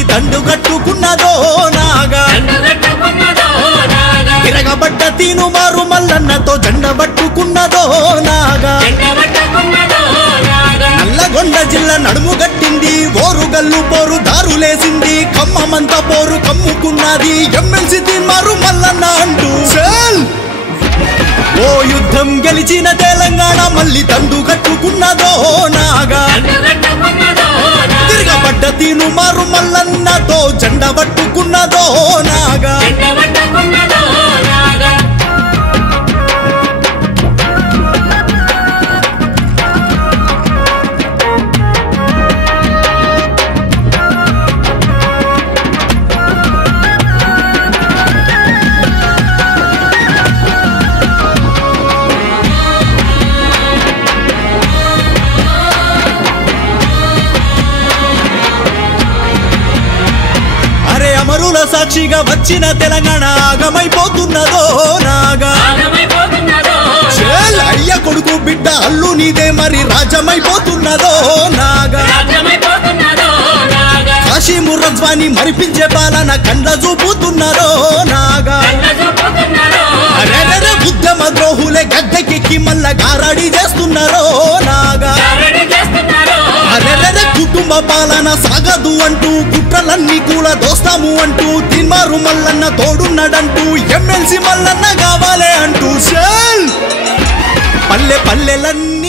మళ్ళీ దండు కట్టుకున్నదో నాగా తిరగబడ్డ తీను మారు మల్లన్నతో జెండ పట్టుకున్నదో నాగా నల్లగొండ జిల్లా నడుము గట్టింది ఓరుగల్లు పోరు దారులేసింది ఖమ్మమంతా పోరు కమ్ముకున్నది ఎమ్మెల్సీ తీన్మారు మల్లన్న అంటూ ఓ యుద్ధం గెలిచిన తెలంగాణ మళ్ళీ దండు కట్టుకున్నదో నాగా తిరగబడ్డ తీను మారు మల్లన్నతో జెండ పట్టుకున్నదో నాగా అమరుల సాక్షిగా వచ్చిన తెలంగాణ ఆగమైపోతున్నదో నాగా అయ్య కొడుకు బిడ్డ అల్లు నీదే మరి రాజ్యమైపోతున్నదో నాగా కాశీము రజ్వాని మరిపించే పాలన కండ్ల చూపుతున్నారో నాగా ఉద్యమ ద్రోహులే గద్దెకెక్కి మల్ల గారడి చేస్తున్నారో నాగా కుటుంబ పాలన సాగదు అంటూ కుట్రలన్నీ కూడా దోస్తాము అంటూ తీన్మారు మల్లన్న తోడున్నాడంటూ ఎమ్మెల్సీ మల్లన్న కావాలే అంటూ పల్లె పల్లెలన్నీ